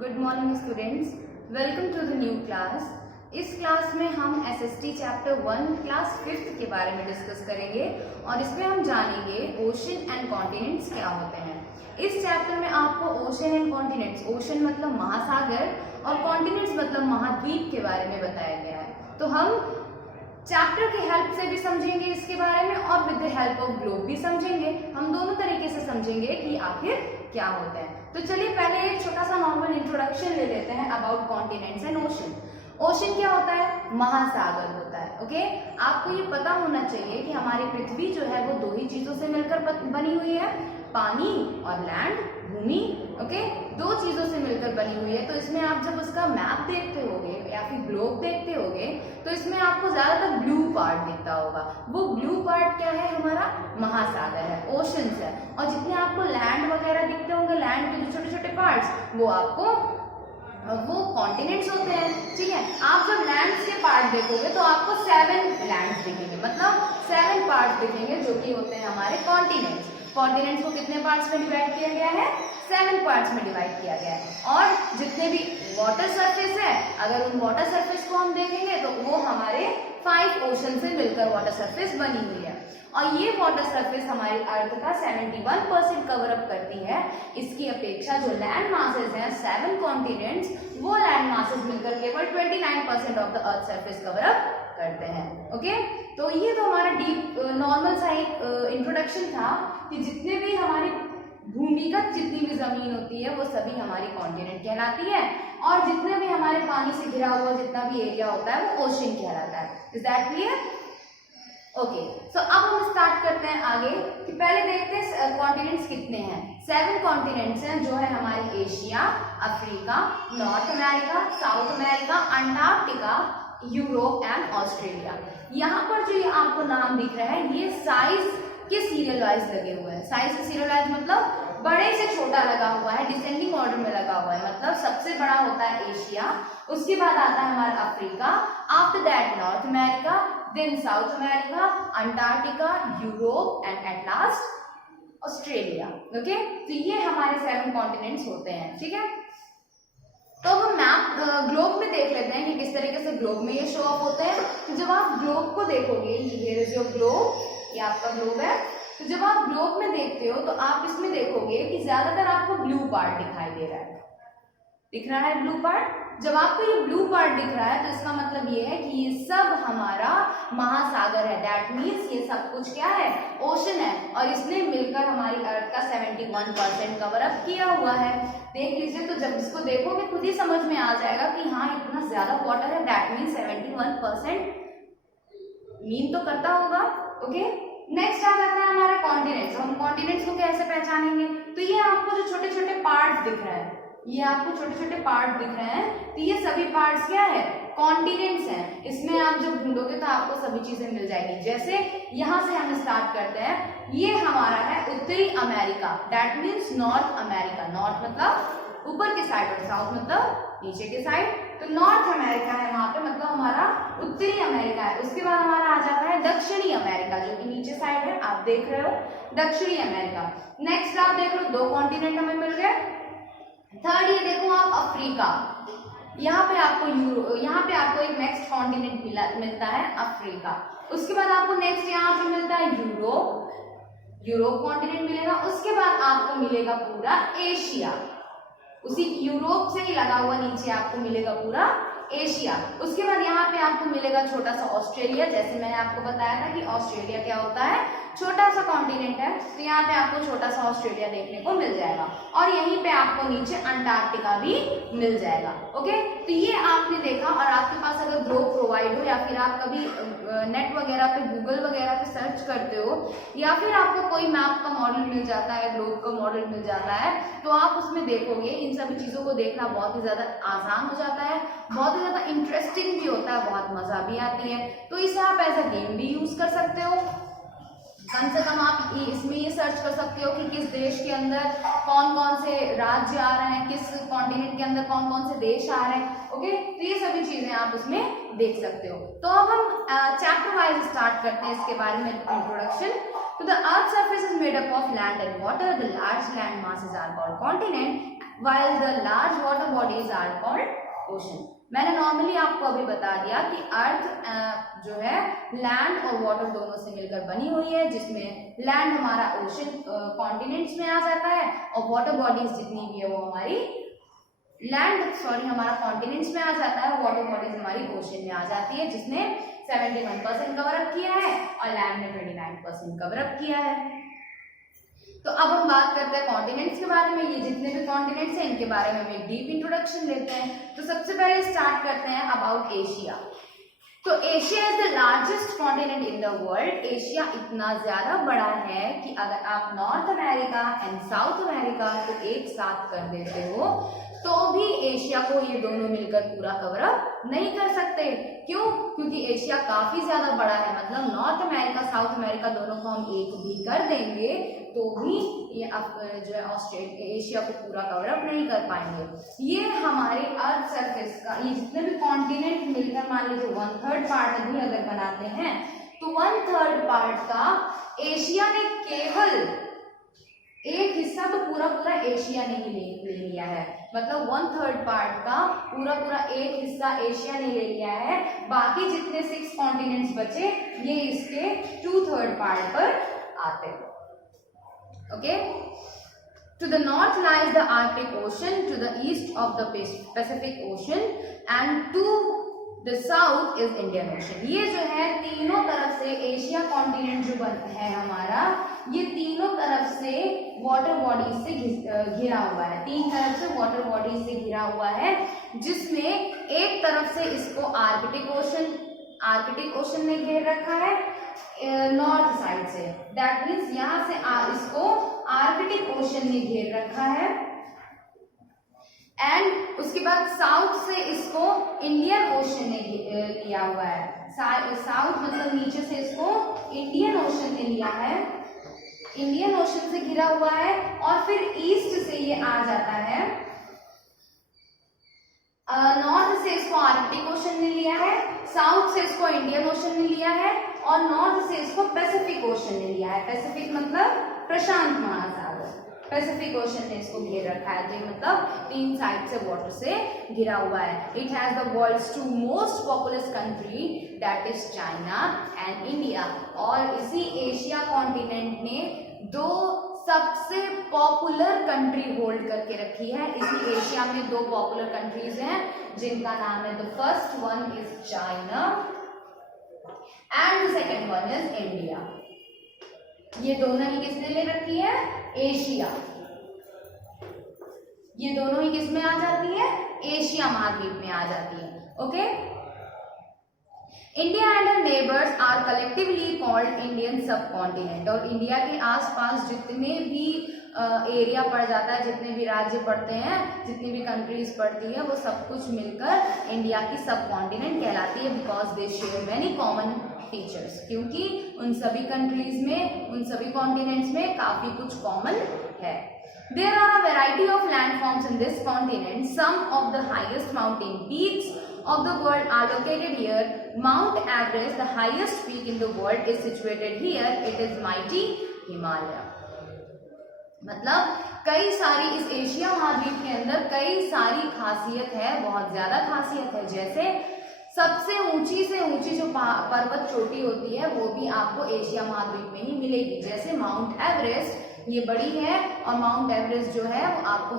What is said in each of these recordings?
Good morning students, welcome to the new class. इस class में हम एसएसटी चैप्टर 1 क्लास 5th के बारे में डिस्कस करेंगे और इसमें हम जानेंगे ओशन एंड कॉन्टिनेंट्स क्या होते हैं। इस चैप्टर में आपको ओशन एंड कॉन्टिनेंट्स, ओशन मतलब महासागर और कॉन्टिनेंट्स मतलब महाद्वीप के बारे में बताया गया है। तो हम चैप्टर की हेल्प से भी समझेंगे इसके बारे में और with the help of globe भी समझेंगे। हम दोनों तरीके से समझेंगे कि आखिर क्या होता है। तो चलिए पहले एक छोटा सा नॉर्मल इंट्रोडक्शन ले लेते हैं about continents and ocean. Ocean क्या होता है? महासागर होता है। ओके, आपको ये पता होना चाहिए कि हमारी पृथ्वी जो है वो दो ही चीजों से मिलकर बनी हुई है, पानी और लैंड, भूमि। ओके, दो चीजों से मिलकर बनी हुई है। तो इसमें आप जब उसका मैप देखते होगे या फिर ग्लोब देखते होगे तो इसमें आपको ज्यादातर ब्लू पार्ट दिखता होगा। वो ब्लू पार्ट क्या है? हमारा महासागर है, ओशंस है। और जितने आपको लैंड वगैरह दिखते होंगे, लैंड के जो छोटे छोटे पार्ट्स, वो कॉन्टिनेंट्स होते हैं। ठीक है, आप जब लैंड्स के पार्ट देखोगे तो आपको 7 लैंड्स दिखेंगे, मतलब 7 पार्ट्स दिखेंगे जो कि होते हैं हमारे कॉन्टिनेंट्स। कॉन्टिनेंट्स को कितने पार्ट्स में डिवाइड किया गया है? 7 पार्ट्स में डिवाइड किया गया है। और जितने भी वाटर सरफेस है, अगर उन वाटर सरफेस को हम देखेंगे तो वो हमारे 5 ओशन से मिलकर वाटर सरफेस बनी हुई है। और ये वाटर सरफेस हमारी अर्थ का 71% कवर अप करती है। इसकी अपेक्षा जो लैंड मासेस हैं, 7 कॉन्टिनेंट्स, वो लैंड मासेस मिलकर केवल 29% of the earth surface cover up करते हैं। ओके, तो ये तो हमारा डीप नॉर्मल सा एक इंट्रोडक्शन था कि जितने भी हमारी भूमिगत जितनी भी जमीन होती है वो सभी हमारी कॉन्टिनेंट कहलाती है, और जितने भी हमारे पानी से घिरा हुआ जितना भी एरिया होता है वो ओशन कहलाता है। Is that clear? ओके, सो अब हम स्टार्ट करते हैं आगे कि पहले देखते हैं कॉन्टिनेंट्स कितने हैं। 7 कॉन्टिनेंट्स हैं जो है हमारी Asia, Africa, north America, south America, Antarctica, Europe and Australia. यहाँ पर जो ये आपको नाम दिख रहा है ये साइज के सीरियल वाइज लगे हुए हैं। साइज के सीरियल वाइज मतलब बड़े से छोटा लगा हुआ है, डिसेंडिंग ऑर्डर में लगा हुआ है। मतलब सबसे बड़ा होता है एशिया, उसके बाद आता है हमारा Africa, after that North America, then South America, Antarctica, Europe and at last Australia. Okay, तो ये हमारे 7 कॉन्टिनेंट्स होते हैं। ठीक है, तो हम मैप ग्लोब में देख लेते हैं कि किस तरीके से ग्लोब में ये शो ऑफ होते हैं। तो जब आप ग्लोब को देखोगे, ये जो ग्लोब, ये आपका ग्लोब है, तो जब आप ग्लोब में देखते हो तो आप इसमें देखोगे कि ज्यादातर आपको ब्लू पार्ट दिखाई दे रहा है। दिख रहा है ब्लू पार्ट? जब आपको ये ब्लू पार्ट दिख रहा है तो इसका मतलब ये है कि ये सब हमारा महासागर है। दैट मीन्स ये सब कुछ क्या है? ओशन है, और इसने मिलकर हमारी अर्थ का 71% कवर अप किया हुआ है। देख लीजिए, तो जब इसको देखोगे खुद ही समझ में आ जाएगा कि हाँ इतना ज्यादा वाटर है। दैट मीन्स 71% मीन तो करता होगा। ओके, नेक्स्ट आ जाता है हमारा कॉन्टिनेंट्स। हम कॉन्टिनेंट्स को कैसे पहचानेंगे? तो ये आपको जो छोटे छोटे पार्ट्स दिख रहे हैं, ये आपको छोटे छोटे पार्ट दिख रहे हैं, तो ये सभी पार्ट्स क्या है? कॉन्टिनेंट्स हैं। इसमें आप जब ढूंढोगे तो आपको सभी चीजें मिल जाएगी। जैसे यहाँ से हम स्टार्ट करते हैं, ये हमारा है उत्तरी America, that means north America. North मतलब ऊपर के साइड और साउथ मतलब नीचे के साइड। तो नॉर्थ अमेरिका है वहां पे, मतलब हमारा उत्तरी अमेरिका है। उसके बाद हमारा आ जाता है दक्षिणी अमेरिका, जो कि नीचे साइड है, आप देख रहे हो दक्षिणी अमेरिका। नेक्स्ट आप देख लो, 2 कॉन्टिनेंट हमें मिल गए। थर्ड ये देखो आप अफ्रीका, यहाँ पे आपको एक नेक्स्ट कॉन्टिनेंट मिलता है अफ्रीका। उसके बाद आपको नेक्स्ट यहाँ पे मिलता है यूरोप कॉन्टिनेंट मिलेगा। उसके बाद आपको मिलेगा पूरा एशिया, उसी यूरोप से ही लगा हुआ नीचे आपको मिलेगा पूरा एशिया। उसके बाद यहाँ पे आपको मिलेगा छोटा सा ऑस्ट्रेलिया। जैसे मैंने आपको बताया था कि ऑस्ट्रेलिया क्या होता है? छोटा सा कॉन्टिनेंट है, तो यहाँ पे आपको छोटा सा ऑस्ट्रेलिया देखने को मिल जाएगा। और यहीं पे आपको नीचे अंटार्कटिका भी मिल जाएगा। ओके, तो ये आपने देखा। और आपके पास अगर ग्लोब प्रोवाइड हो, या फिर आप कभी नेट वगैरह पे, गूगल वगैरह पे सर्च करते हो, या फिर आपको कोई मैप का मॉडल मिल जाता है, ग्लोब का मॉडल मिल जाता है, तो आप उसमें देखोगे इन सभी चीजों को देखना बहुत ही ज्यादा आसान हो जाता है, बहुत ही ज्यादा इंटरेस्टिंग भी होता है, बहुत मजा भी आती है। तो इसे आप एज अ गेम भी यूज कर सकते हो। कम से कम आप इसमें ये सर्च कर सकते हो कि किस देश के अंदर कौन कौन से राज्य आ रहे हैं, किस कॉन्टिनेंट के अंदर कौन कौन से देश आ रहे हैं। ओके, तो ये सभी चीजें आप उसमें देख सकते हो। तो अब हम चैप्टर वाइज स्टार्ट करते हैं इसके बारे में इंट्रोडक्शन। तो the earth surface is made up of land and water. The large land masses are called continent while the large water bodies are called ocean. मैंने नॉर्मली आपको अभी बता दिया कि अर्थ जो है लैंड और वाटर दोनों से मिलकर बनी हुई है, जिसमें लैंड हमारा ओशन कॉन्टिनेंट्स में आ जाता है और वाटर बॉडीज जितनी भी है वो हमारी हमारा कॉन्टिनेंट्स में आ जाता है, वाटर बॉडीज हमारी ओशन में आ जाती है, जिसने 71% कवर अप किया है और लैंड ने 29% कवर अप किया है। तो अब हम बात करते हैं कॉन्टिनेंट्स के बारे में। ये जितने भी कॉन्टिनेंट्स हैं इनके बारे में हम एक डीप इंट्रोडक्शन लेते हैं। तो सबसे पहले स्टार्ट करते हैं अबाउट एशिया। तो Asia is the largest continent in the world. Asia इतना ज्यादा बड़ा है कि अगर आप north America and south America को एक साथ कर देते हो तो भी एशिया को ये दोनों मिलकर पूरा कवर अप नहीं कर सकते। क्यों? क्योंकि एशिया काफी ज्यादा बड़ा है, मतलब नॉर्थ अमेरिका साउथ अमेरिका दोनों को हम एक भी कर देंगे तो भी ये जो है एशिया को पूरा कवर अप नहीं कर पाएंगे। ये हमारे अर्थ सरफेस का ये जितने भी कॉन्टिनेंट मिलकर मान लीजिए 1/3 पार्ट भी अगर बनाते हैं तो 1/3 पार्ट का एशिया ने केवल एक हिस्सा तो पूरा एशिया ने ही ले लिया है, मतलब 1/3 पार्ट का पूरा एक हिस्सा एशिया ने ले लिया है। बाकी जितने 6 कॉन्टिनेंट्स बचे ये इसके 2/3 पार्ट पर आते हैं। Okay, to the north lies the Arctic ocean, to the east of the Pacific ocean and to the south is Indian ocean. ये जो है तीनों तरफ से एशिया कॉन्टिनेंट जो है हमारा, ये तीनों तरफ से वाटर बॉडीज से घिरा हुआ है। 3 तरफ से वाटर बॉडीज से घिरा हुआ है, जिसमें एक तरफ से इसको आर्कटिक ओशन ने घेर रखा है नॉर्थ साइड से। दैट मीन्स यहाँ से इसको आर्कटिक ओशन ने घेर रखा है एंड उसके बाद साउथ से इसको इंडियन ओशन ने लिया हुआ है। साउथ मतलब नीचे से इसको इंडियन ओशन ने लिया है, इंडियन ओशन से घिरा हुआ है। और फिर ईस्ट से ये आ जाता है, नॉर्थ से इसको आर्कटिक ओशन ने लिया है, साउथ से इसको इंडियन ओशन ने लिया है और नॉर्थ से इसको पैसिफिक ओशन ने लिया है। पैसिफिक मतलब प्रशांत महासागर, पैसिफिक ओशन ने इसको घेर रखा है। तो मतलब 3 साइड से वाटर से घिरा हुआ है। It has the world's 2 most populous country that is China and India. और इसी एशिया कॉन्टिनेंट ने 2 सबसे पॉपुलर कंट्री होल्ड करके रखी है। इसी एशिया में 2 पॉपुलर कंट्रीज हैं जिनका नाम है, the first one is China and the second one is India. ये दोनों ही किसने ले रखी है? एशिया। ये दोनों ही किस में आ जाती है? एशिया महाद्वीप में आ जाती है। Okay, India and her neighbours are collectively called Indian subcontinent. और इंडिया के आसपास जितने भी एरिया पड़ जाता है, जितने भी राज्य पड़ते हैं, जितनी भी कंट्रीज पड़ती है, वो सब कुछ मिलकर इंडिया की सब कॉन्टिनेंट कहलाती है। Because they share many common features, क्योंकि उन सभी कंट्रीज में, उन सभी कॉन्टिनेंट्स में काफी कुछ कॉमन है। There are a variety of landforms in this continent. Some of the highest mountain peaks of the world are located here. Mount Everest, the highest peak in the world, is situated here. It is mighty Himalaya. मतलब कई सारी इस Asia महाद्वीप के अंदर कई सारी खासियत है, बहुत ज्यादा खासियत है। जैसे सबसे ऊंची से ऊंची जो पर्वत चोटी होती है वो भी आपको एशिया महाद्वीप में ही मिलेगी। जैसे माउंट एवरेस्ट ये बड़ी है और माउंट एवरेस्ट जो है वो आपको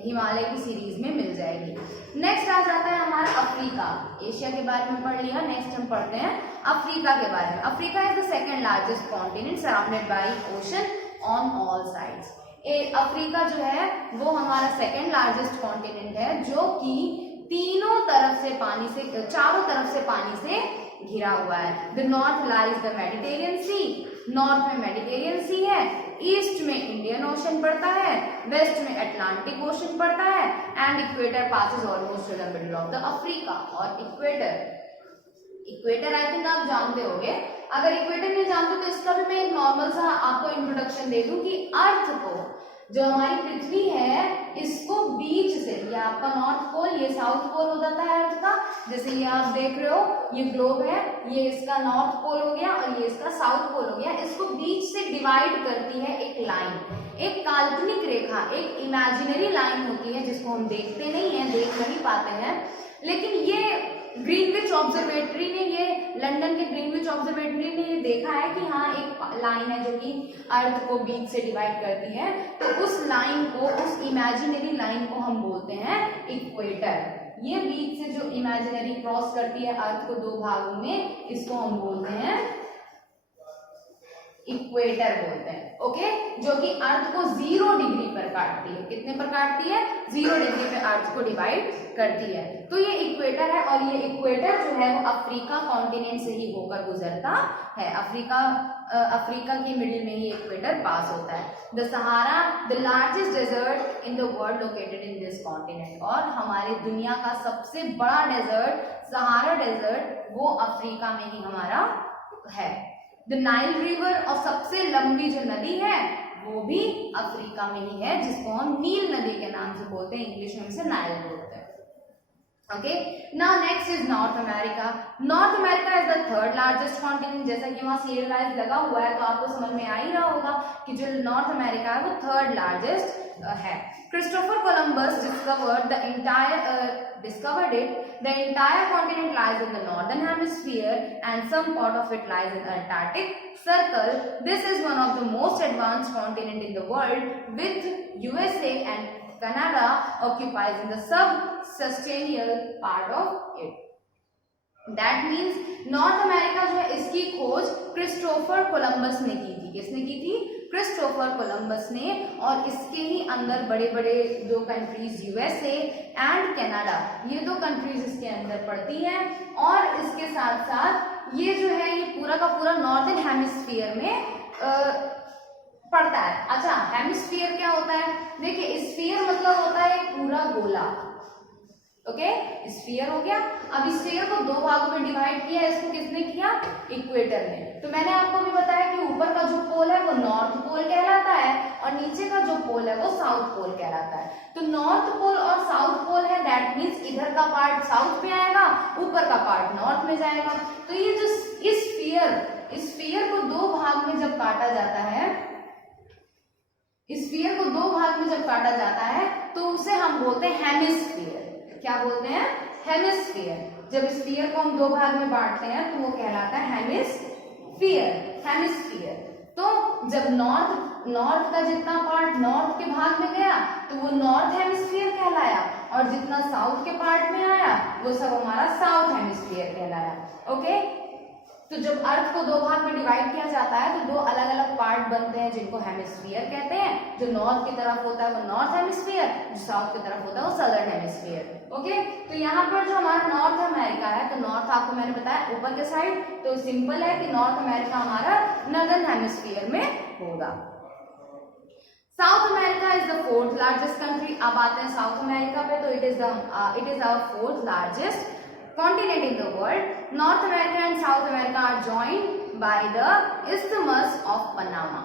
हिमालय की सीरीज में मिल जाएगी। नेक्स्ट आ जाता है हमारा अफ्रीका। एशिया के बारे में पढ़ लिया, नेक्स्ट हम पढ़ते हैं अफ्रीका के बारे में। Africa is the second largest continent surrounded by ocean on all sides. Africa जो है वो हमारा सेकेंड लार्जेस्ट कॉन्टिनेंट है, जो कि तीनों तरफ से पानी से, चारों तरफ से पानी से घिरा हुआ है। The north lies the Mediterranean sea, north में मेडिटेरियन सी है, ईस्ट में इंडियन ओशन पड़ता है, वेस्ट में अटलांटिक ओशन पड़ता है and equator passes almost two the middle of the Africa. और इक्वेटर आई थिंक आप जानते होंगे। अगर इक्वेटर नहीं जानते तो इसका भी मैं एक नॉर्मल सा आपको इंट्रोडक्शन दे दूं कि अर्थ को, जो हमारी पृथ्वी है, इसको बीच से, ये आपका नॉर्थ पोल, ये साउथ पोल हो जाता है अर्थ का। जैसे ये आप देख रहे हो, ये ग्लोब है, ये इसका नॉर्थ पोल हो गया और ये इसका साउथ पोल हो गया। इसको बीच से डिवाइड करती है एक लाइन, एक काल्पनिक रेखा, एक इमेजिनरी लाइन होती है जिसको हम देखते नहीं है, देख नहीं पाते हैं, लेकिन ये ग्रीनविच ऑब्जर्वेटरी ने, ये लंदन के ग्रीनविच ऑब्जर्वेटरी ने ये देखा है कि हाँ एक लाइन है जो कि अर्थ को बीच से डिवाइड करती है, तो उस लाइन को, उस इमेजिनरी लाइन को हम बोलते हैं इक्वेटर। ये बीच से जो इमेजिनरी क्रॉस करती है अर्थ को दो भागों में, इसको हम बोलते हैं इक्वेटर बोलते हैं। ओके, जो कि अर्थ को 0 डिग्री पर काटती है। कितने पर काटती है? 0 डिग्री पे अर्थ को डिवाइड करती है। तो ये इक्वेटर है, और ये इक्वेटर जो है वो अफ्रीका कॉन्टिनेंट से ही होकर गुजरता है। अफ्रीका के मिडिल में ही इक्वेटर पास होता है। The Sahara, the largest desert in the world located in this continent, और हमारे दुनिया का सबसे बड़ा डेजर्ट सहारा डेजर्ट वो अफ्रीका में ही हमारा है। द नाइल रिवर, और सबसे लंबी जो नदी है वो भी अफ्रीका में ही है, जिसको हम नील नदी के नाम से बोलते हैं, इंग्लिश में इसे नाइल बोलते हैं। Okay, now next is north America. North America is the third largest continent. जैसा कि वहां सीरियल वाइज लगा हुआ है तो आपको समझ में आ ही रहा होगा कि जो नॉर्थ अमेरिका है वो थर्ड लार्जेस्ट है। Christopher Columbus discovered it. The entire continent lies in the northern hemisphere and some part of it lies in the Antarctic Circle. This is one of the most advanced continent in the world, with USA and Canada occupies in the subsubstantial part of it. That means north America जो है इसकी खोज Christopher Columbus ने की थी। किसने की थी? क्रिस्टोफर कोलंबस ने। और इसके ही अंदर बड़े बड़े दो कंट्रीज यूएसए एंड कनाडा, ये दो कंट्रीज इसके अंदर पड़ती हैं। और इसके साथ साथ ये जो है ये पूरा का पूरा नॉर्दर्न हेमिस्फीयर में पड़ता है। अच्छा, हेमिस्फीयर क्या होता है? देखिए, स्फीयर मतलब होता है एक पूरा गोला। ओके, स्फीयर हो गया। अब स्फीयर को दो भागों में डिवाइड किया, इसको किसने किया? इक्वेटर ने। तो मैंने आपको भी बताया कि ऊपर का जो पोल है वो नॉर्थ पोल कहलाता है, और नीचे का जो पोल है वो साउथ पोल कहलाता है। तो नॉर्थ पोल और साउथ पोल है, दैट मीन्स इधर का पार्ट साउथ में आएगा, ऊपर का पार्ट नॉर्थ में जाएगा। तो ये जो स्फीयर को दो भाग में जब काटा जाता है, स्फीयर को दो भाग में जब काटा जाता है तो उसे हम बोलते हैं हेमिस्फीयर। क्या बोलते हैं? हेमिस्फीयर। जब स्फीयर को हम दो भाग में बांटते हैं तो वो कहलाता है हेमिस्फीयर। तो जब नॉर्थ का जितना पार्ट नॉर्थ के भाग में गया तो वो नॉर्थ हेमिस्फीयर कहलाया, और जितना साउथ के पार्ट में आया वो सब हमारा साउथ हेमिस्फीयर कहलाया। ओके, तो जब अर्थ को दो भाग में डिवाइड किया जाता है तो दो अलग अलग पार्ट बनते हैं जिनको हेमिस्फीयर कहते हैं। जो नॉर्थ की तरफ होता है वो नॉर्थ हेमिस्फीयर, जो साउथ की तरफ होता है वो सदर्न हेमिस्फीयर। ओके, तो यहाँ पर जो हमारा नॉर्थ अमेरिका है, तो नॉर्थ आपको मैंने बताया ऊपर के साइड, तो सिंपल है कि नॉर्थ अमेरिका हमारा नॉर्दर्न हेमिस्फीयर में होगा। South America is the fourth largest country. अब आते हैं साउथ अमेरिका पे, तो it is our fourth largest continent in the world. North America and South America are joined by the Isthmus of Panama.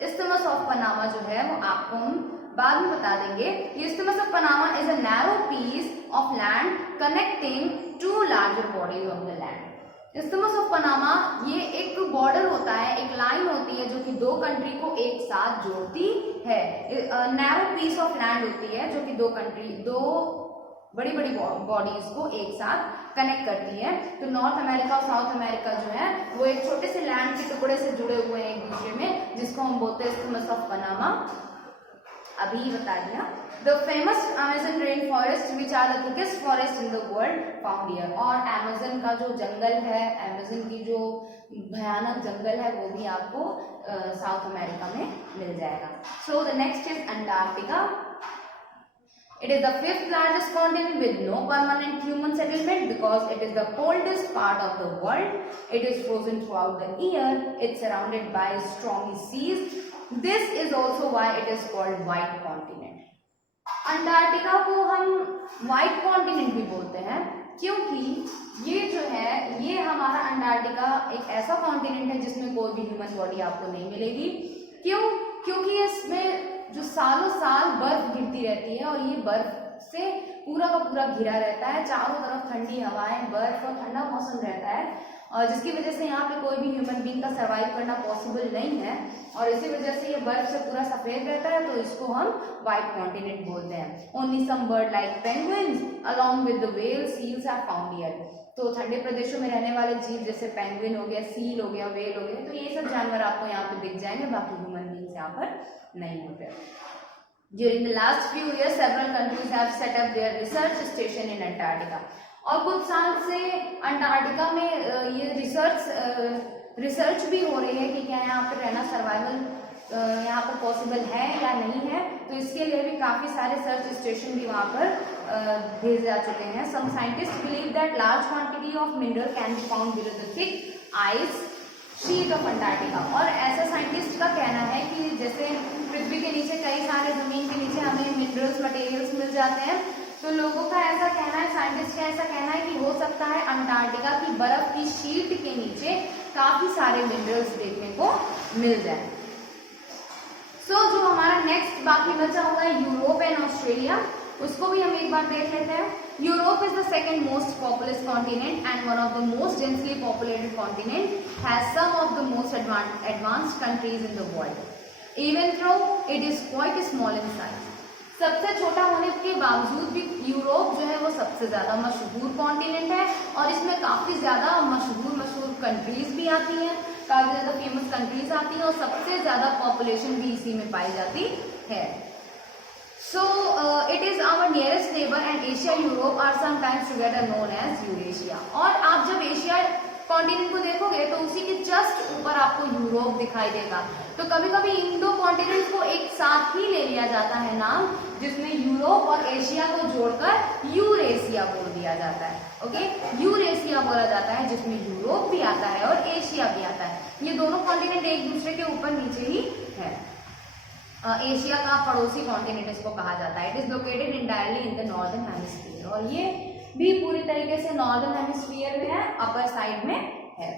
Isthmus of Panama जो है वो आपको हम बाद में बता देंगे। Isthmus of Panama is a narrow piece of land connecting two larger bodies of the land. Isthmus of Panama ये एक बॉर्डर होता है, एक लाइन होती है जो कि दो कंट्री को एक साथ जोड़ती है। नैरो पीस ऑफ लैंड होती है जो कि दो बड़ी बड़ी बॉडीज को एक साथ कनेक्ट करती है। तो नॉर्थ अमेरिका और साउथ अमेरिका जो है वो एक छोटे से लैंड के टुकड़े से जुड़े हुए हैं एक दूसरे में, जिसको हम बोलते हैं इस्थमस ऑफ पनामा। अभी बता दिया। The famous Amazon rain forest which are the thickest forest in the world found here. और अमेजन का जो जंगल है, अमेजन की जो भयानक जंगल है वो भी आपको साउथ अमेरिका में मिल जाएगा। So the next is Antarctica. It is the fifth largest continent with no permanent human settlement because it is the coldest part of the world. It is frozen throughout the year. It's surrounded by stormy seas. This is also why it is called white continent. Antarctica को हम white continent भी बोलते हैं क्योंकि ये जो है ये हमारा अंटार्कटिका एक ऐसा कॉन्टिनेंट है जिसमें कोई भी ह्यूमन बॉडी आपको नहीं मिलेगी। क्यों? क्योंकि इसमें जो सालों साल बर्फ गिरती रहती है और ये बर्फ से पूरा का पूरा घिरा रहता है, चारों तरफ ठंडी हवाएं, बर्फ और ठंडा मौसम रहता है। और जिसकी वजह से यहाँ पे कोई भी ह्यूमन बीइंग का सर्वाइव करना पॉसिबल नहीं है, और इसी वजह से ये बर्फ से पूरा सफेद रहता है, तो इसको हम व्हाइट कॉन्टिनेंट बोलते हैं। Only some bird like penguins along with the whale seals are found here. तो ठंडे प्रदेशों में रहने वाले जीव जैसे पेंगुइन हो गया, सील हो गया, व्हेल हो गया, तो ये सब जानवर आपको यहाँ पे दिख जाएंगे, बाकी ह्यूमन बीइंग्स यहाँ पर नहीं होते। During the last few years, several countries have set up their research station in Antarctica. और कुछ साल से अंटार्कटिका में ये रिसर्च भी हो रही है कि क्या यहाँ पर रहना सर्वाइवल यहाँ पर पॉसिबल है या नहीं है। तो इसके लिए भी काफी सारे सर्च स्टेशन भी वहाँ पर भेजे जा चुके हैं। Some scientists believe that large quantity of mineral can be found below the thick ice sheet of Antarctica. और ऐसा साइंटिस्ट का कहना है कि जैसे पृथ्वी के नीचे कई सारे जमीन के नीचे हमें मिनरल्स मटेरियल्स मिल जाते हैं, तो लोगों का ऐसा कहना है, साइंटिस्ट का ऐसा कहना है कि हो सकता है अंटार्कटिका की बर्फ की शीट के नीचे काफी सारे मिनरल्स देखने को मिल जाए। जो हमारा नेक्स्ट बाकी बचा हुआ है यूरोप एंड ऑस्ट्रेलिया, उसको भी हम एक बार देख लेते हैं। Europe is the second most populous continent and one of the most densely populated continent, has some of the most advanced countries in the world, even though it is quite small in size. सबसे छोटा होने के बावजूद भी Europe जो है वो सबसे ज्यादा मशहूर कॉन्टिनेंट है, और इसमें काफी ज्यादा मशहूर कंट्रीज भी आती हैं, काफी ज्यादा फेमस कंट्रीज आती हैं, और सबसे ज्यादा पॉपुलेशन भी इसी में पाई जाती है। So it is our nearest neighbor and Asia, Europe are sometimes together known as Eurasia. और आप जब एशिया कॉन्टिनेंट को देखोगे तो उसी के जस्ट ऊपर आपको यूरोप दिखाई देगा। तो कभी कभी इन दो कॉन्टिनेंट्स को एक साथ ही ले लिया जाता है नाम, जिसमें यूरोप और एशिया को जोड़कर यूरेशिया बोल दिया जाता है। ओके, यूरेशिया बोला जाता है, जिसमें यूरोप भी आता है और एशिया भी आता है। ये दोनों कॉन्टिनेंट एक दूसरे के ऊपर नीचे ही है। एशिया का पड़ोसी कॉन्टिनेंट इसको कहा जाता है। It is located entirely in the northern hemisphere, और ये भी पूरी तरीके से नॉर्दर्न हेमिस्फीयर में है, अपर साइड में है।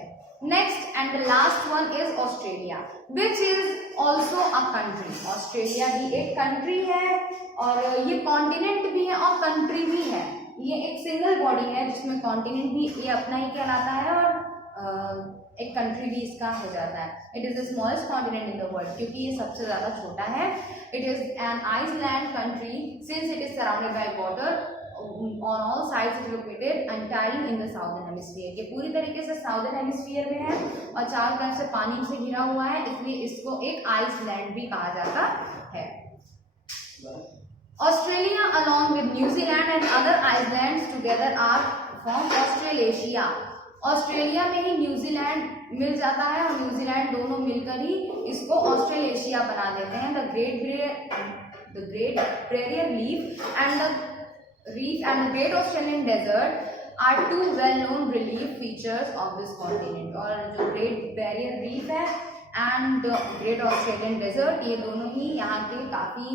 Next and the last one is Australia, which is also a country. Australia भी एक कंट्री है, और ये कॉन्टिनेंट भी है और कंट्री भी है। ये एक सिंगल बॉडी है जिसमें कॉन्टिनेंट भी ये अपना ही कहलाता है, और एक कंट्री भी इसका हो जाता है। It is the smallest continent in the world, क्योंकि ये सबसे ज्यादा छोटा है। It is an island country since it is surrounded by water on all sides, is located entirely in the southern hemisphere। ये पूरी तरीके से साउदर्न हेमिस्फीयर में है और चारों तरफ से पानी से घिरा हुआ है, इसलिए इसको एक आइसलैंड भी कहा जाता है। Australia along with New Zealand and other islands together are formed Australasia। Australia में ही न्यूजीलैंड मिल जाता है, और न्यूजीलैंड दोनों मिलकर ही इसको ऑस्ट्रेलेशिया बना देते हैं। The great barrier reef and the Great Australian Desert are two well-known relief features of this continent। और जो ग्रेट बैरियर रीफ है and the great Australian desert, ये दोनों ही यहाँ के काफी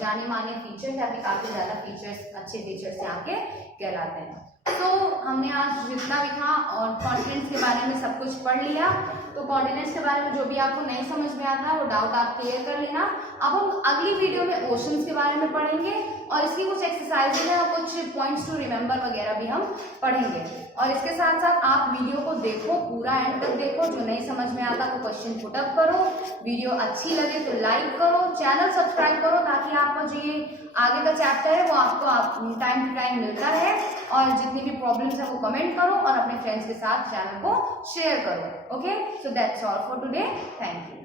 जाने माने फीचर्स या फिर काफी ज्यादा फीचर्स, अच्छे फीचर्स यहाँ के कहलाते हैं। तो हमने आज जितना भी था और कॉन्टिनेंट्स के बारे में सब कुछ पढ़ लिया। तो कॉन्टिनेंट्स के बारे में जो भी आपको नहीं समझ में आता है वो डाउट आप क्लियर कर लेना। अब हम अगली वीडियो में ओशंस के बारे में पढ़ेंगे, और इसकी कुछ एक्सरसाइजेज और कुछ पॉइंट्स टू रिमेंबर वगैरह भी हम पढ़ेंगे। और इसके साथ साथ आप वीडियो को देखो, पूरा एंड तक देखो। जो नहीं समझ में आता वो क्वेश्चन पुट अप करो। वीडियो अच्छी लगे तो लाइक करो, चैनल सब्सक्राइब करो, ताकि आपको जो ये आगे का चैप्टर है वो आपको टाइम टू टाइम मिलता रहे। और जितनी भी प्रॉब्लम्स है वो कमेंट करो और अपने फ्रेंड्स के साथ चैनल को शेयर करो। Okay, so that's all for today. Thank you.